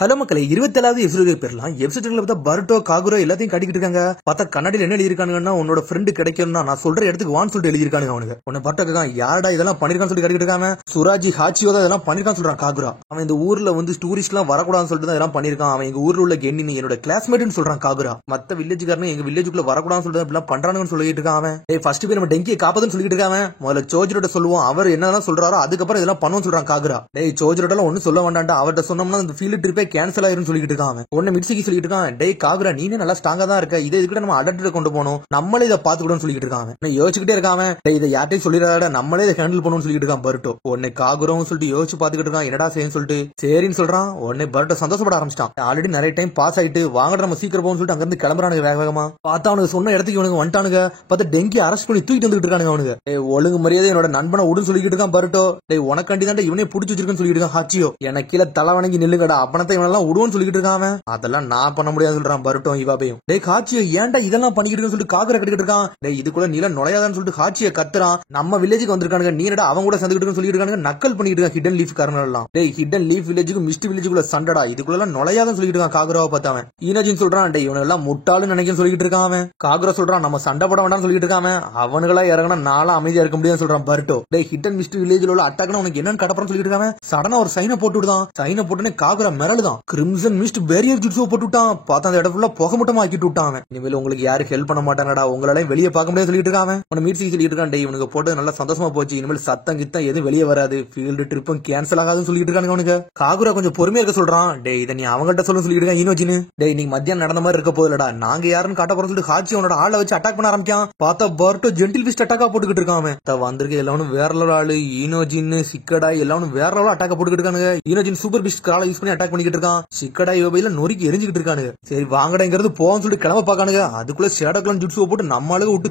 Hello மக்களே, 27வது episode பேர்லாம். எபிசோட்ல பார்த்தா பருட்டோ காகுரோ எல்லாத்தையும் கட்டிக்கிட்டு இருக்காங்க. பார்த்தா கண்ணாடியில் என்ன எழுதிருக்கானுங்கன்னா, உன்னோட ஃப்ரெண்டு கிடைக்கணும்னா நான் சொல்ற இடத்துக்கு வான்னு சொல்லிட்டு எழுதிருக்கானுங்க. அவனுக்கு உன்னை பருட்டோ கேட்கான், யாரடா இதெல்லாம் பண்ணிருக்கான்னு சொல்லி கட்டிக்கிட்டு இருக்காங்க. சுராஜி ஹாச்சியோ தான் இதெல்லாம் பண்ணிருக்கான்னு சொல்றான் காகுரா. அவன் இந்த ஊர்ல வந்து டூரிஸ்ட் எல்லாம் வரக்கூடாதுன்னு சொல்லிட்டு தான் இதெல்லாம் பண்ணிருக்கான். அவன் எங்க ஊர்ல உள்ள கென்னி என்னோட கிளாஸ்மேட்னு சொல்றான் காகுரா. மத்த வில்லேஜ்காரனு எங்க வில்லேஜுக்குள்ள வரக்கூடாதுன்னு சொல்லிட்டு இப்படிலாம் பண்றானுன்னு சொல்லிட்டு இருக்கான் அவன். ஃபர்ஸ்ட் போய் நம்ம டெங்கியை காப்பாதுன்னு சொல்லிட்டு இருக்கான். முதல்ல சோஜரோட சொல்லுவோம், அவர் என்னதான் சொல்றாரோ அதுக்கப்புறம் இதெல்லாம் பண்ணுவோம் சொல்றான் காகுரா. சோஜரோட ஒன்னும் சொல்ல வேண்டாம், அவர்கிட்ட சொன்னோம்னா இந்த ஃபீல்ட் ட்ரிப்பே கேன்சல் ஆயிரும் சொல்லிட்டு இருக்கான். ஒன்னு மிட்சிக்கு சொல்லிட்டு இருக்கான், டேய் காகுரா நீனே நல்லா ஸ்ட்ராங்கா தான் இருக்க, இதை இதுக்கிட்ட நம்ம அடர்ட்டு கொண்டு போனோம், நம்மளே இதை பாத்துக்கிட்டோம்னு சொல்லிட்டு இருக்காங்க. யோசிச்சுக்கிட்டே இருக்காம, டேய் இதை யார்ட்டையும் சொல்லிடாத, நம்மளே இதை ஹேண்டில் பண்ணுவோம்னு சொல்லிட்டு இருக்கான் பருட்டோ. உன்னை காகுரோன்னு சொல்லிட்டு யோசிச்சு பாத்துக்கிட்டு இருக்கான், என்னடா செய்யன்னு சொல்லிட்டு சரின்னு சொல்றான். உடனே பருட்டோ சந்தோஷப்பட ஆரம்பிச்சிட்டான். ஆல்ரெடி நிறைய டைம் பாஸ் ஆயிட்டு வாங்கட நம்ம சீக்கிரம் போகணும்னு சொல்லிட்டு அங்கிருந்து கிளம்புறானுங்க வேக வேகமா. பார்த்தா அவனுக்கு சொன்ன இடத்துக்கு இவனுக்கு வந்துட்டானுங்க. பார்த்தா டெங்கி அரெஸ்ட் பண்ணி தூக்கிட்டு வந்துட்டு இருக்கானுங்க அவனுக்கு. ஒழுங்கு மரியாதை என்னோட நண்பனை உடுன்னு சொல்லிட்டு இருக்கான் பருட்டோ. டேய் உனக்காண்டி தான் இவனே புடிச்சு வச்சிருக்கேன்னு சொல்லிட்டு இருக்கான் ஹாச்சியோ. எனக்கு கீழே தலை வணங்கி நில்லுங்கடா, அப்பனத்தை இவனெல்லாம் உடுவோன்னு சொல்லிட்டு இருக்கான். அதெல்லாம் நான் பண்ண முடியாது சொல்றான் பருட்டோ இவாபையும். டேய் ஹாச்சியோ ஏன்டா இதெல்லாம் பண்ணிக்கிட்டு சொல்லிட்டு காகுரா கட்டிக்கிட்டு இருக்கான். டேய் இதுக்குள்ள நீல நுழையாதான்னு சொல்லிட்டு ஹாச்சியை கத்துறான். நம்ம வில்லேஜுக்கு வந்திருக்கானுங்க, நீடா அவங்க கூட சந்துக்கிட்டு சொல்லிட்டு இருக்கானுங்க, நக்கல் பண்ணிட்டு இருக்கான் ஹிடன் லீஃப் காரணம் எல்லாம். டேய் ஹிடன் லீஃப் வில்லேஜுக்கு மிஸ்ட் வில்லேஜுக்குள்ள சண்டடா, இதுக்குள்ள நுழையாதான்னு சொல்லிட்டு இருக்கான் காகுராவை பார்த்தாவன். ஈனஜின்னு சொல்றான், டேய் இவனை எல்லாம் முட்டாளுன்னு நினைக்கன்னு சொல்லிட்டு இருக்கான் அவன். காகுரா சொல்றான், நம்ம சண்டை போட வேண்டாம்னு சொல்லிட்டு இருக்காம, அவனுங்களா இறங்கினா நாளா அமைதியா இருக்க முடியாது சொல்றான் பருட்டோ. டேய் ஹிடன் மிஸ்ட் வில்லேஜ்ல உள்ள அட்டாக்னா உனக்கு என்னன்னு கடப்பறன்னு சொல்லிட்டு இருக்காம. சடனா ஒரு சைனை போட்டு விடுதான். சைனை போட்டுனே காகுரா மிரளுதான். கிரிம்சன் மிஸ்ட் பேரியர் ஜுட்ஸோ போட்டு விட்டான். பார்த்தா அந்த இடம் ஃபுல்லா புகை மட்டும் ஆக்கிட்டு விட்டான். இனிமேல் உங்களுக்கு யாரும் ஹெல்ப் பண்ண மாட்டாங்கடா, உங்களால வெளியே பார்க்க முடியாது சொல்லிட்டு இருக்காங்க. உன மீட் சொல்லிட்டு இருக்கான், டேய் இவனுக்கு போட்டு நல்லா சந்தோஷமா போச்சு, இனிமேல் சத்தம் கித்தம் எதுவும் வெளியே வராது, ஃபீல்டு ட்ரிப்பும் கேன்சல் ஆகாதுன்னு சொல்லிட்டு இருக்காங்க அவனுக்கு. காகுரா கொஞ்சம் பொறுமையா இருக்க சொல்றான். டேய் இதை நீ அவங்கள்ட்ட சொல்ல சொல்லிட்டு இருக்கான் ஈனோஜின்னு. டேய் நீ மத்தியானம் நடந்த மாதிரி இருக்க போதுலடா, நாங்க யாருன்னு காட்ட போறோம் சொல்லிட்டு ஹாச்சி அவனோட ஆளை வச்சு அட்டாக் பண்ண ஆரம்பிக்கான். பார்த்தா பர்ட்டோ ஜென்டில் ஃபிஸ்ட் அட்டாக்கா போட்டுக்கிட்டு இருக்கான். வந்திருக்க எல்லாரும் வேற லெவல் ஆளு, ஈனோஜின் சிக்கடா எல்லாரும் வேற லெவல் அட்டாக்க போட்டுக்கிட்டு இருக்கானுங்க. ஈனோஜின் சூப்பர் பிஸ்ட் காலை யூஸ் பண்ணி அட்டாக் பண்ணிக்கிட்டு இருக்கான். சிக்கடா யோபையில நொறுக்கி எரிஞ்சுக்கிட்டு இருக்கானுங்க. சரி வாங்கடங்கிறது போன்னு சொல்லிட்டு கிளம்ப பாக்கானுங்க. அதுக்குள்ள ஷேடோக்லான் ஜுட்ஸுவை போட்டு நம்மளுக்கு விட்டு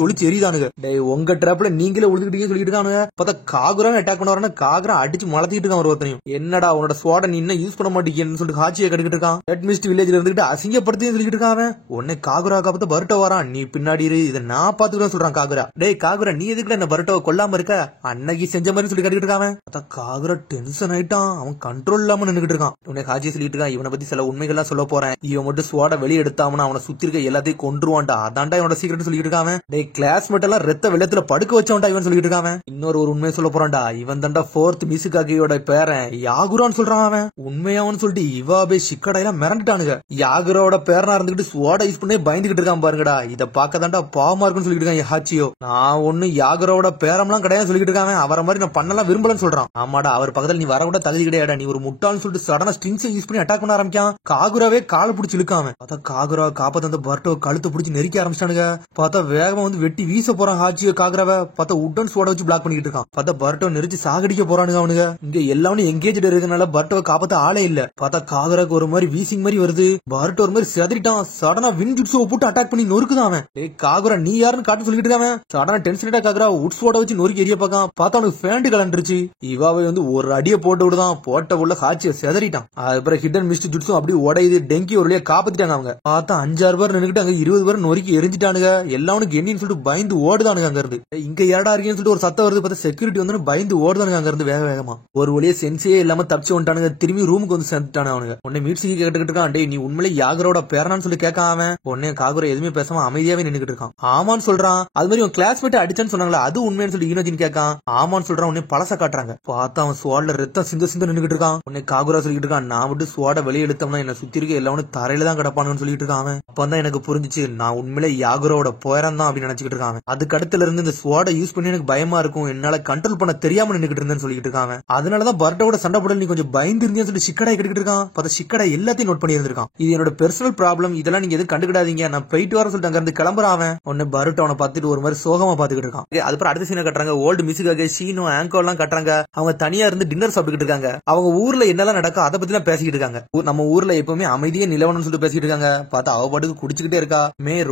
தொழிச்சு எரிதானுங்க. டேய் உங்க ட்ராப்ல நீங்களே உழுதுக்கிட்டீங்கன்னு சொல்லிட்டு இருக்கானுங்க. பார்த்தா காகுரா அட்டாக் பண்ண வரனா காகுரா அடிச்சு மலத்திட்டு இருக்கான் ஒருத்தனையும். என்னடா உன்னோட ஸ்வாட நீ இன்னும் யூஸ் பண்ண மாட்டீங்கன்னு சொல்லிட்டு ஹாச்சியை கட்டிக்கிட்டு இருக்கான். ரெட் மிஸ்ட் வில்லேஜ்ல இருந்துட்டு அசிங்கப்படுத்தி சொல்லிட்டு இருக்கான். உன்னை காகுரா காப்பத்த பருட்டோ வரான், நீ பின்னாடி இதை நான் பாத்துக்கிறேன் சொல்றான் காகுரா. டேய் காகுரா நீ எதுக்குல என்ன பருட்டோவை கொல்லாம இருக்க, அன்னைக்கு செஞ்ச மாதிரி சொல்லி கட்டிக்கிட்டு இருக்கான். பார்த்தா காகுரா டென்ஷன் ஆயிட்டான், அவன் கண்ட்ரோல் இல்லாம நின்னுகிட்டு இருக்கான். உன்னை ஹாச்சி சொல்லிட்டு இருக்கான், இவனை பத்தி சில உண்மைகள்லாம் சொல்ல போறேன், இவன் மட்டும் ஸ்வாட வெளியே எடுத்தாமனா அவனை சுத்தி இருக்க எல்லாத்தையும் கொன்றுவான்டா, அதான்டா இவனோட சீக்கிரம் சொல்லிட்டு இருக்கான். டேய் கிளாஸ்மேட் எல்லாம் ரத்த வெள்ளத்துல படுக்க வச்சவன்டா இவன் சொல்லிட்டு இருக்கான். இன்னொரு உண்மையை சொல்ல போறான்டா, இவன் தான்டா 4th மிசுகாகியோட பேரன் யாகுரான்னு சொல்றான். அவன் உண்மையாவன்னு சொல்லிட்டு இவாபே சிக்கடையெல்லாம் மிரண்டுட்டானுங்க. யாகுரோட பேரனா இருந்துகிட்டு ஸ்வாட யூஸ் பண்ணி பயந்துகிட்டு இருக்கான் பாருங்கடா, இதை பார்க்க தான்டா பாவமா இருக்குன்னு சொல்லிட்டு இருக்கான் ஹாச்சியோ. நான் ஒண்ணு யாகுரோட பேரம்லாம் கிடையாது சொல்லிட்டு இருக்காங்க, அவரை மாதிரி நான் பண்ணலாம் விரும்பலன்னு சொல்றான். ஆமாடா அவர் பக்கத்துல நீ வரக்கூட தகுதி கிடையாடா, நீ ஒரு முட்டாள்னு சொல்லிட்டு சடனா ஸ்ட்ரிங்ஸை யூஸ் பண்ணி அட்டாக் பண்ண ஆரம்பிக்கான். காகுராவே கால் பிடிச்சி இழுக்காம. பார்த்தா காகுரா காப்பாத்த அந்த பர்ட்டோ கழுத்தை பிடிச்சி நெருக்க ஆரம்பிச்சானுங்க. பார்த்தா வேகமா வந்து வெட்டி வீச போறான் ஹாச்சியோ காகுராவை. பார்த்தா உட்டன் ஸ்வாட வச்சு பிளாக் பண்ணிட்டு இருக்கான். பார்த்தா பர்ட்டோ நெரிச்சு சாகடிக்க போறானுங்க அவனுங்க. இங்க எல்லாமே எங்கேஜ் இருக்கனால பர்ட்டோவை காப்பாத்த ஆளே இல்ல. பார்த்தா காகுராக்கு ஒரு மாதிரி வீசிங் மாதிரி வருது. பர்ட்டோ ஒரு மாதிரி செதறிட்டான். சடனா வின் ஜுட்ஸுவை போட்டு அட்டாக் பண்ணி நொறுக்குதான் அவன். டேய் காகுரா நீ யாருன்னு காட்டு சொல்லிட்டு இருக்கான். சடனா டென்ஷன் காகுரா உட்ஸ்வாட வச்சு நொறுக்கி எரிய பார்க்கான். பார்த்தா அவனுக்கு ஃபேண்ட் கலண்டுருச்சு. இவாவை வந்து ஒரு அடியை போட்டு விடுதான். போட்ட உள்ள ஹாச்சியை செதறிட்டான். அதுக்கப்புறம் ஹிடன் மிஸ்ட் ஜுட்ஸும் அப்படி உடையுது. டெங்கி ஒரு வழியா காப்பாத்திட்டாங்க அவங்க. பார்த்தா 5-6 பேர் நின்னுக்கிட்டு அங்க 20 பேர் நொறுக்கி எரிஞ்சிட்டானுங்க. எல்லாவனுக்கு என்னன்னு சொல்லிட்டு பயந்து ஓடுதானுங்க அங்க இருந்து. இங்க ஏடா இருக்கேன்னு சொல்லிட்டு ஒரு சத்தம் வருது. பார்த்தா செக்யூரிட்டி வந்து பயந்து ஓடுதானுங்க அங்க இருந்து வேக வேகமா. ஒரு வழியா சென்ஸே இல்லாம தப்பிச்சு வந்துட்டானுங்க. திரும்பி ரூமுக்கு வந்து சேர்ந்துட்டானு அவனுங்க. உன்னை மீட்சிக்கு கேட்டுக்கிட்டு இருக்கான், டேய் நீ உண்மையிலே யாகரோட பேரனான்னு சொல்லி கேட்காம உடனே காகுரா எதுவுமே பேசாம அமைதியாவே நின்னுக்கிட்டு இருக்கான். ஆமான்னு சொல்றான். அது மாதிரி உன் கிளாஸ்மேட் அடிச்சான்னு சொன்னாங்களா, அது உண்மைன்னு சொல்லி ஈனோஜின் கேட்கான். ஆமான்னு சொல்றான். உன்னை பழச காட்டுறாங்க. பார்த்தா அவன் ஸ்வாட்ல ரத்தம் சிந்த நின்னுக்கிட்டு இருக்கான். உன்னை காகுரா சொல்லிட்டு இருக்கான், நான் விட்டு ஸ்வாட வெளியே எடுத்தோம்னா என்ன சுத்தி இருக்க எல்லாரும் தரையில தான் கிடப்பானுன்னு சொல்லிட்டு இருக்கான். அப்பதான் எனக்கு புரிஞ்சிச்சு, நான் உண்மையிலே யாகுரோட போயரம் தான் அப்படின்னு நினைச்சிட்டு இருக்கான். அதுக்கு அடுத்துல இருந்து இந்த ஸ்வாட யூஸ் பண்ணி எனக்கு பயமா இருக்கும், என்னால கண்ட்ரோல் பண்ண தெரியாம நின்னுக்கிட்டு இருந்தேன்னு சொல்லிட்டு இருக்காங்க. அதனாலதான் பர்ட்டோட சண்டை போடல நீ கொஞ்சம் பயந்து இருந்தேன்னு சொல்லி சிக்கடை கட்டிக்கிட்டு இருக்கான். பார்த்தா சிக்கடை எல்லாத்தையும் நோட் பண்ணி இருந்திருக்கான். இது என்னோட பெர்சனல் ப்ராப்ளம், இதெல்லாம் நீங்க எதுவும் கண்டுக்கிடாதீங்க, நான் போயிட்டு வர சொல்லிட்டு அங்க இருந்து கிளம்புறான். உன்னை பர்ட்டோ அவனை பார்த்துட்டு ஒரு மாதிரி சோகமா பாத்துக்கிட்டு இருக்கான். அதுக்கப்புறம் அடுத்த சீனை கட்டுறாங்க. ஓல்டு மிசுகாக ஷீனோ ஆங்கோ எல்லாம் கட்டுறாங்க. அவங்க தனியா இருந்து டின்னர் சாப்பிட்டுக்கிட்டு இருக்காங்க. அவங்க ஊர்ல என்னெல்லாம் நடக்கும் அதை பத்தி எல்லாம் பேசிக்கிட்டு இருக்காங்க. நம்ம ஊர்ல எப்பவுமே அமைதியே நிலவணும்னு சொல்லிட்டு பேசிட்டு இருக்காங்க. பார்த்தா அவ பாட்டுக்கு குடிச்சுக்கிட்டே இருக்கா.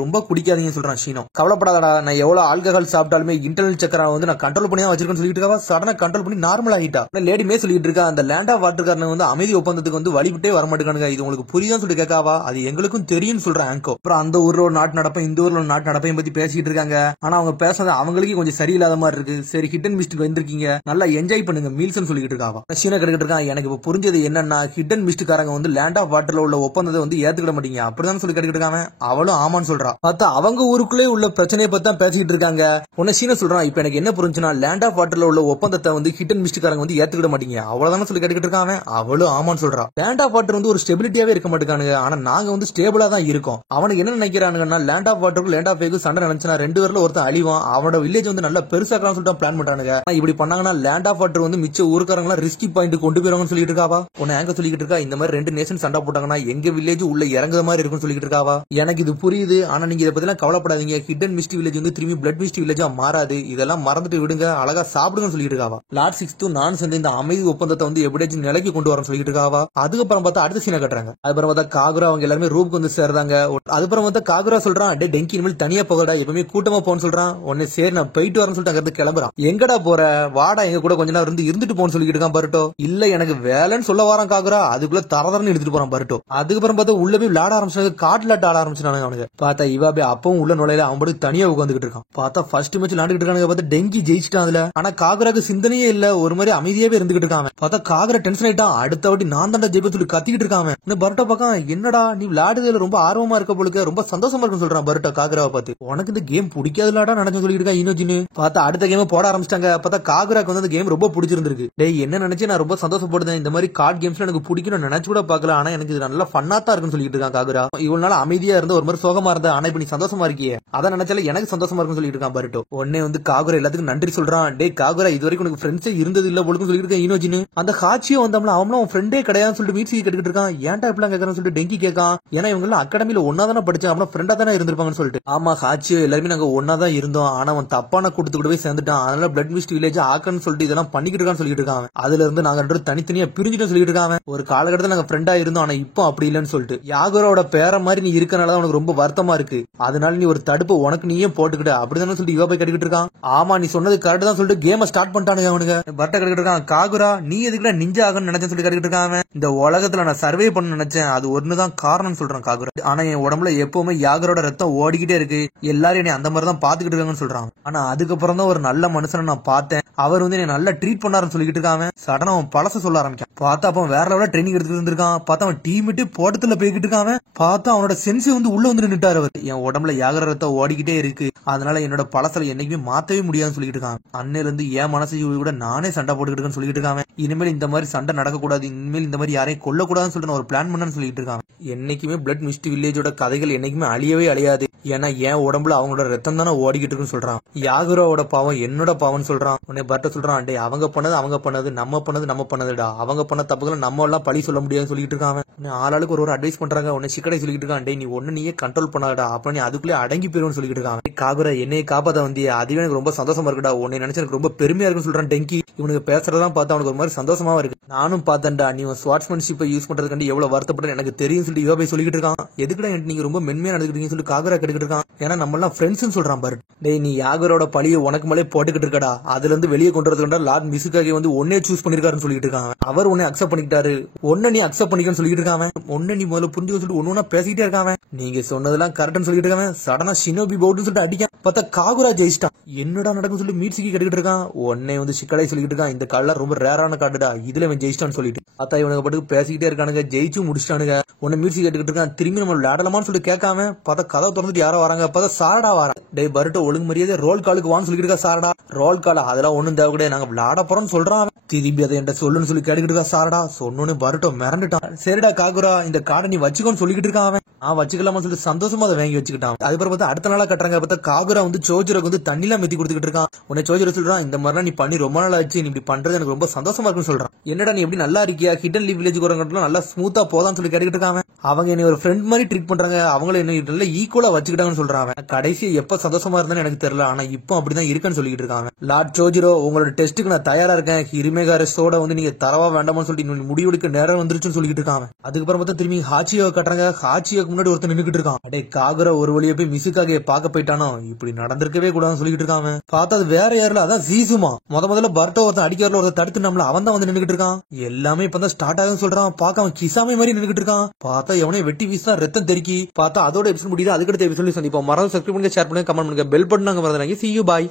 ரொம்ப குடிக்காதீங்கன்னு சொல்றான் ஷீனோ. கவலைப்படாதடா, நான் எவ்வளவு ஆல்கஹால் சாப்பிட்டாலுமே இன்டர்னல் சக்கரை வந்து நான் கண்ட்ரோல் பண்ணி வச்சிருக்கேன்னு சொல்லிட்டு இருக்கா. சடனா கண்ட்ரோல் பண்ணி நார்மல் ஆகிட்டா. லேடி மே சொல்லிட்டு இருக்கா, அந்த லேண்ட் ஆஃப் வாட்டர்காரன் வந்து அமைதி ஒப்பந்தத்துக்கு வந்து வழிவிட்டே வர மாட்டேங்கானுங்க, இது உங்களுக்கு புரியுதான்னு சொல்லிட்டு கேட்காவா. அது எங்களுக்கும் தெரியும் சொல்றான் ஆங்கோ. அப்புறம் அந்த ஊர்ல ஒரு நாட்டு நடப்பேன், இந்த ஊர்ல ஒரு நாட்டு நடப்பையும் பத்தி பேசிட்டு இருக்காங்க. ஆனா அவங்க பேசுறது அவங்களுக்கு கொஞ்சம் சரியில்லாத மாதிரி இருக்கு. சரி ஹிடன் மிஸ்ட் வந்திருக்கீங்க, நல்லா என்ஜாய் பண்ணுங்க மீல்ஸ் சொல்லிட்டு இருக்காவா. சீனா கிட்ட இருக்கான். எனக்கு இப்ப புரிஞ்சது என்னன்னா ஹிடன் மிஸ்ட்காரங்க வந்து லேண்ட் ஆஃப் வாட்டர்ல உள்ள ஒப்பந்தத்தை வந்து ஏத்துக்கிட மாட்டீங்க அப்படிதான் சொல்லி கேட்டுக்கிட்டு இருக்காங்க. அவளும் ஆமான்னு சொல்றா. பார்த்தா அவங்க ஊருக்குள்ளே உள்ள பிரச்சனையை பத்தி தான் பேசிட்டு இருக்காங்க. உன்ன சீன சொல்றான், இப்ப எனக்கு என்ன புரிஞ்சுனா லேண்ட் ஆஃப் வாட்டர்ல உள்ள ஒப்பந்தத்தை வந்து ஹிடன் மிஸ்ட்காரங்க வந்து ஏத்துக்கிட மாட்டீங்க அவ்வளவுதான் சொல்லி கேட்டுக்கிட்டு இருக்காங்க. அவளும் ஆமான்னு சொல்றா. லேண்ட் ஆஃப் வாட்டர் வந்து ஒரு ஸ்டெபிலிட்டியாவே இருக்க மாட்டேங்கானுங்க. ஆனா நாங்க வந்து ஸ்டேபிளா தான் இருக்கோம். அவனுக்கு என்ன நினைக்கிறானுங்கன்னா லேண்ட் ஆஃப் வாட்டருக்கு லேண்ட் ஆஃப் வேக்கு சண்டை நினைச்சா 2 பேர்ல ஒருத்தன் அழிவான், அவனோட வில்லேஜ் வந்து நல்லா பெருசாக்கலாம் சொல்லிட்டு பிளான் பண்றானுங்க. இப்படி பண்ணாங்கன்னா லேண்ட் ஆஃப் வாட்டர் வந்து மிச்ச ஊருக்காரங்களா ரிஸ்கி பாயிண்ட் கொண்டு போயிருவாங்கன்னு சொல்லிட்டு இருக்காவா. உன்னை எங்க சொல்லிட்டு இருக்கா, இந்த மாதிரி 2 நேஷன் சண்டை போட்டாங்கன்னா எங்க வில்லேஜ் உள்ள இறங்குற மாதிரி இருக்குன்னு சொல்லிட்டு இருக்காவா. எனக்கு இது புரியுது, ஆனா நீங்க இதை பத்தி கவலைப்படாதீங்க. ஹிடன் மிஸ்ட் வில்லேஜ் வந்து திரும்பி பிளட் மிஸ்ட் வில்லேஜா மாறாது, இதெல்லாம் மறந்துட்டு விடுங்க, அழகா சாப்பிடுங்க சொல்லிட்டு இருக்காவா. லார்ட் 6 நான் சேர்ந்து இந்த அமைதி ஒப்பந்தத்தை வந்து எப்படியாச்சும் நிலைக்கு கொண்டு வரணும் சொல்லிட்டு இருக்காவா. அதுக்கப்புறம் பார்த்தா அடுத்த சீனை கட்டுறாங்க. அதுக்கப்புறம் பார்த்தா காகுரா அவங்க எல்லாருமே ரூமுக்கு வந்து சேர்றாங்க. அதுக்கப்புறம் பார்த்தா காகுரா சொல்றான், டே டெங்கி இனிமேல் தனியா போகடா, எப்பவுமே கூட்டமா போன்னு சொல்றான். உடனே சரி நான் போயிட்டு வரேன்னு சொல்லிட்டு அங்க கிளம்புறான். எங்கடா போற, வாடா எங்க கூட கொஞ்ச நேரம் இருந்துட்டு போன்னு சொல்லிட்டு இருக்கான் பருட்டோ. இல்ல எனக்கு வேலைன்னு சொல்ல வரான் காகுரா, அதுக்குள்ள தரதரன்னு எடுத்துட்டு போறான் பருட்டோ. அதுக்கப்புறம் பார்த்தா உள்ள போய் விளையாட ஆரம்பிச்சாங்க, காட்டுலாட்ட ஆட ஆரம்பிச்சானுங்க அவனுக்கு. பார்த்தா இவா போய் அப்பவும் உள்ள நுழையில அவன் படுத்து தனியா உட்காந்துட்டு இருக்கான். பார்த்தா ஃபர்ஸ்ட் மேட்ச் விளையாண்டுட்டு இருக்கானுங்க. பார்த்தா டெங்கி ஜெயிச்சிட்டான் அதுல. ஆனா காகுராக்கு சிந்தனையே இல்ல, ஒரு மாதிரி அமைதியாவே இருந்துகிட்டு இருக்கான். பார்த்தா காகுரா டென்ஷன் ஆயிட்டான், அடுத்த வாட்டி நான் தாண்டா ஜெயிப்பேன்னு சொல்லி கத்திக்கிட்டு இருக்கான். இந்த பருட்டோ பக்கம் என்னடா நீ விளையாடுறதுல ரொம்ப ஆர்வமா இருக்க போலுக்கு, ரொம்ப சந்தோஷமா இருக்குன்னு சொல்றான் பருட்டோ காகுராவை பார்த்து. உனக்கு இந்த கேம் பிடிக்காதுலாடா நினைச்சு சொல்லிட்டு இருக்கா இனோஜின்னு. பார்த்தா அடுத்த கேம் போட ஆரம்பிச்சிட்டாங்க. பார்த்தா காகுராக்கு வந்து அந்த கேம் ரொம்ப பிடிச்சிருந்திருக்கு. டேய் என்ன நினைச்சு நான் ரொம்ப சந்தோஷப்படுறேன், இந்த மாதிரி கார்டு கேம்ஸ்ல எனக்கு பிடிக்கும் நினைச்சு கூட பாக்கல, ஆனா எனக்கு இது நல்லா ஃபன்னா தான் இருக்குன்னு சொல்லிட்டு இருக்கான் காகுரா. இவ்வளவு நாள் அமைதியா இருந்த ஒரு மாதிரி சோகமா இருந்தா, ஆனா இப்ப நீ சந்தோஷமா இருக்கியே அதான் நினைச்சால எனக்கு சந்தோஷமா இருக்குன்னு சொல்லிட்டு இருக்கான் பருட்டோ. உடனே வந்து காகுரா எல்லாத்துக்கும் நன்றி சொல்றான். டே காகுரா இது வரைக்கும் உனக்கு ஃப்ரெண்ட்ஸே இருந்தது இல்ல போலுக்கு சொல்லிட்டு இருக்கான் இனோஜின்னு. அந்த காட்சியும் வந்தோம்னா அவனும் அவன் ஃப்ரெண்டே கிடையாதுன்னு சொல்லிட்டு மீட்சி கேட்டுக்கிட்டு இருக்கான். ஏன்டா இப்பெல்லாம் கேட்கறான்னு சொல்லிட்டு டெங்கி கேட்கான். ஏன்னா இவங்க எல்லாம் அகாடமியில ஒன்னா தானே படிச்சா, அவனும் ஃப்ரெண்டா தானே இருந்திருப்பாங்கன்னு சொல்லிட்டு. ஆமா காட்சியோ எல்லாருமே நாங்க ஒன்னா தான் இருந்தோம், ஆனா அவன் தப்பான கூட்டத்து கூட போய் சேர்ந்துட்டான், அதனால பிளட் மிஸ்ட் வில்லேஜ் ஆக்கன்னு சொல்லிட்டு இதெல்லாம் பண்ணிக்கிட்டு இருக்கான்னு சொல்லிட்டு இருக்கான். அதுல இருந்து நாங்க 2 தனித்தனியா பிரிஞ்சுட்டு சொல்லிட்டு இருக்காங்க. ஒரு காலகட்டத்தில் நாங்க ஃப்ரெண்டா இருந்தோம், ஆனா இப்போ அப்படி இல்லன்னு சொல்லிட்டு. யாகரோட பேர மாதிரி நீ இருக்கனாலதான் உனக்கு ரொம்ப வருத்தமா இருக்கு, அதனால நீ ஒரு தடுப்பு உனக்கு நீயே போட்டுக்கிட்ட அப்படிதானே சொல்லிட்டு இவ போய் கட்டிக்கிட்டு இருக்கான். ஆமா நீ சொன்னது கரெக்ட் தான் சொல்லிட்டு கேம ஸ்டார்ட் பண்ணிட்டானுங்க அவனுங்க. பட்ட கட்டிக்கிட்டு இருக்கான். காகுரா நீ எதுக்குடா நிஞ்சா ஆகணும்னு நினைச்சேன்னு சொல்லி கட்டிக்கிட்டு இருக்கான். இந்த உலகத்துல நான் சர்வே பண்ண நினைச்சேன், அது ஒண்ணுதான் காரணம்னு சொல்றான் காகுரா. ஆனா என் உடம்புல எப்பவுமே யாகரோட ரத்தம் ஓடிக்கிட்டே இருக்கு, எல்லாரும் என்னை அந்த மாதிரி தான் பாத்துக்கிட்டு இருக்காங்கன்னு சொல்றான். ஆனா அதுக்கப்புறம் தான் ஒரு நல்ல மனுஷனை நான் பார்த்தேன், அவர் வந்து என்ன நல்லா ட்ரீட் பண்ணாருன்னு சொல்லிட்டு இருக்காங்க. சடனா அவன் பழச சொல்ல ஆரம்பிக்கான். பார்த்தா அப்ப வேற லெவலா ட்ரைனிங் எடுத்துட்டு இருந்திருக்கான். பார்த்தா அவன் டீம் விட்டு போட்டத்துல போய்கிட்டு இருக்கான். பார்த்தா அவனோட சென்ஸ் வந்து உள்ள வந்து நின்னுட்டாரு. அவர் என் உடம்புல யாகர ரத்தம் ஓடிக்கிட்டே இருக்கு, அதனால என்னோட பழசல என்னைக்குமே மாத்தவே முடியாதுன்னு சொல்லிட்டு இருக்கான். அன்னையில இருந்து என் மனசை கூட நானே சண்டை போட்டுக்கிட்டு இருக்கேன்னு சொல்லிட்டு இருக்காங்க. இனிமேல் இந்த மாதிரி சண்டை நடக்க கூடாது, இனிமேல் இந்த மாதிரி யாரையும் கொல்லக்கூடாதுன்னு சொல்லிட்டு நான் ஒரு பிளான் பண்ணேன்னு சொல்லிட்டு இருக்காங்க. என்னைக்குமே பிளட் மிஸ்ட் வில்லேஜோட கதைகள் என்னைக்குமே அழியவே அழியாது, ஏன்னா என் உடம்புல அவங்களோட ரத்தம் தானே ஓடிக்கிட்டு இருக்குன்னு சொல்றான். யாகுரோட பாவம் என்னோட பாவம்னு சொல்றான். உன்னை பட்ட சொல்றான், டே அவங்க பண்ணது நம்ம பண்ணதுடா, அவங்க பண்ண தப்புகளை நம்ம எல்லாம் பழி சொல்ல முடியாதுன்னு சொல்லிட்டு இருக்காங்க. ஆளாளுக்கு ஒரு அட்வைஸ் பண்றாங்க. உன்னை சிக்கடை சொல்லிட்டு இருக்கான், டே நீ ஒன்னு நீயே கண்ட்ரோல் பண்ணாடா, அப்ப நீ அதுக்குள்ளே அடங்கி போயிருன்னு சொல்லிட்டு இருக்காங்க. காகுரா என்னைய காப்பாத்த வந்தியா, அதுவே எனக்கு ரொம்ப சந்தோஷமா இருக்குடா, உன்னை நினைச்சு எனக்கு ரொம்ப பெருமையா இருக்குன்னு சொல்றான் டெங்கி. இவனுக்கு பேசுறதான் பார்த்தா அவனுக்கு ஒரு மாதிரி சந்தோஷமா இருக்கு. நானும் பார்த்தேன்டா, நீ ஸ்வாட்ஸ்மேன்ஷிப்பை யூஸ் பண்றதுக்காண்டி எவ்வளவு வருத்தப்பட்டு எனக்கு தெரியும் சொல்லிட்டு இவ போய் சொல்லிட்டு இருக்கான். எதுக்குடா நீங்க ரொம்ப மென்மையா நடந்துக்கிட்டீங்கன்னு சொல்லி காகுரா கேட்டுக்கிட்டு இருக்கான். ஏன்னா நம்ம எல்லாம் ஃப்ரெண்ட்ஸ்னு சொல்றான் பாரு. டேய் நீ யாகரோட பழியை உனக்கு மேலே போட்டுக்கிட்டு இருக்கடா, அதுல இருந்து வெளியே கொண்டு வரதுக்கு லார்ட் மிசுகாகே வந்து ஒன்னே சூஸ் பண்ணிருக்காருன்னு சொல்லிட்டு இருக்காங்க. அவர் உன்னை அக்செப்ட் பண்ணிக்கிட்டாரு, ஒன்னு நீ அக்செப்ட் பண்ணிக்கன்னு சொல்லிட்டு இருக்காங்க. ஒன்னு நீ முதல்ல புரிஞ்சு சொல்லிட்டு ஒன்னு பேசிக்கிட்டே இருக்காங்க. நீங்க சொன்னதெல்லாம் கரெக்ட்னு சொல்லிட்டு இருக்காங்க. சடனா ஷினோபி பவுட்னு சொல்லிட்டு அடிக்கான். பார்த்தா காகுரா ஜெயிச்சிட்டான். என்னடா நடக்கும் சொல்லி மீட்சிக்கு கேட்டுக்கிட்டு இருக்கான். உன்னை வந்து சிக்கலை சொல்லிட்டு இருக்கான், இந்த கார்டுலாம் ரொம்ப ரேரான கார்டுடா, இதுல இவன் ஜெயிச்சிட்டான்னு சொல்லிட்டு. பார்த்தா இவனுக்கு பாட்டுக்கு பேசிக்கிட்டே இருக்கானுங்க, ஜெயிச்சு முடிச்சிட்டானுங்க. உன்னை மீட்சி கேட்டுக்கிட்டு இருக்கான். திரும்பி நம்ம விளையாடலாமான்னு சொல்லிட்டு கேட்காம பார்த்தா கதை திறந்துட்டு யாரோ வராங்க. பார்த்தா சாரடா வரான். டே பருட்டோ ஒழுங்கு மரியாதை ரோல் காலுக்கு வான்னு சொல்லிட்டு இருக்கா. சாரடா ரோல் கால அதெல்லாம் ஒண்ணும் தேவை கிடையாது, நாங்க விளையாட போறோம்னு சொல்றான். திரும்பி அதை என்கிட்ட சொல்லுன்னு சொல்லி கேட்டுக்கிட்டு இருக்கா. சாரடா சொன்னு பருட்டோ மிரண்டுட்டான். சரிடா காகுரா இந்த கார்டை நீ வச்சுக்கோன்னு சொல்லிக்கிட்டு இருக்கான். அவன் வச்சுக்கலாமா சொல்லி சந்தோஷமா அதை வாங்கி வச்சுக்கிட்டான். அதுக்கப்புறம் பார்த்தா அடுத்த நாளா கட்டுறாங்க. பார்த்தா காகுரா வந்து சோஜிரோக்கு வந்து தண்ணிலாம் மெத்தி கொடுத்துக்கிட்டு இருக்கான். உன்னை சோஜிரோ சொல்றான், இந்த மாதிரிலாம் நீ பண்ணி ரொம்ப நாள் ஆச்சு, நீ இப்படி பண்றது எனக்கு ரொம்ப சந்தோஷமா இருக்குன்னு சொல்றான். என்னடா நீ எப்படி நல்லா இருக்கியா, ஹிடன் லீவ் வில்லேஜ் வரவங்க நல்லா ஸ்மூத்தா போதான்னு சொல்லி கேட்டுக்கிட்டு இருக்காங்க. அவங்க என்ன ஒரு ஃப்ரெண்ட் மாதிரி ட்ரீட் பண்றாங்க, அவங்கள என்ன நல்ல ஈக்குவலா வச்சுக்கிட்டாங்கன்னு சொல்றாங்க. கடைசி எப்ப சந்தோஷமா இருந்தான்னு எனக்கு தெரியல, ஆனா இப்போ அப்படிதான் இருக்குன்னு சொல்லிட்டு இருக்காங்க. லார்ட் சோஜிரோ உங்களோட டெஸ்ட்டுக்கு நான் தயாரா இருக்கேன், ஹிரிமேகாரஸோட வந்து நீங்க தரவா வேண்டாமான்னு சொல்லிட்டு முடிவெடுக்க நேரம் வந்துருச்சுன்னு சொல்லிட்டு இருக்காங்க. அதுக்கப்புறம் பார்த்தா திரும்பி ஹாச்சியோ கட்டுறாங்க. ஹாச்சியோக்கு முன்னாடி ஒருத்தர் நின்னுக்கிட்டு இருக்கான். அடே காகுரா ஒரு வழியா போய் மிசுகாகே பார்க்க போயிட்டானோ, இப்படி நடந்திருக்கவே கூடாதுன்னு சொல்லிட்டு இருக்காங்க. பார்த்தா அது வேற யாருல, அதான் ஜீசுமா. முதல்ல பர்ட்டோ ஒருத்தன் அடிக்கிறதுல ஒருத்தர் தடுத்து நம்மள அவன் தான் வந்து நின்னுக்கிட்டு இருக்கான். எல்லாமே இப்பதான் ஸ்டார்ட் ஆகுன்னு சொல்றான். பார்க்க அவன் கிசாமை மாதிரி நின்னுக்கிட்டு இருக்கான். பார்த்தா எவனே வெட்டி வீசா ரத்தம் தெறிக்கி. பார்த்தா அதோட எபிசோட் முடியுது. அதுக்கடுத்த எபிசோட் சந்திப்போம். மறந்து சப்ஸ்கிரைப் பண்ணுங்க, ஷேர் பண்ணுங்க, கமெண்ட் பண்ணுங்க, பெல் பட்டன் அங்க மறந்துடாதீங்க. See you, bye.